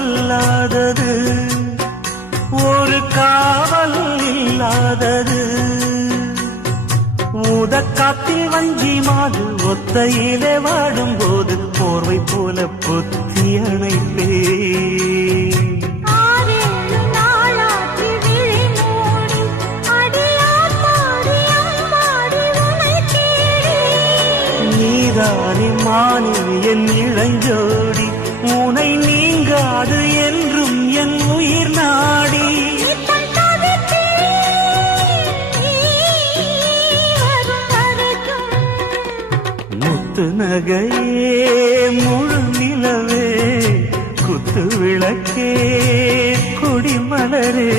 சொல்லாதது ஒரு காவல் இல்லாதது ஊதக்காத்தில் வஞ்சி மாது ஒத்தையிலே வாடும்போது போர்வை போல பொத்தி அணைப்பே நீதானே மானே என் இளஞ்சோடி உனை நீங்காது என்றும் என் உயிர் நாடி முத்து நகையே முழு நிலவே குத்து விளக்கே கொடிமலரே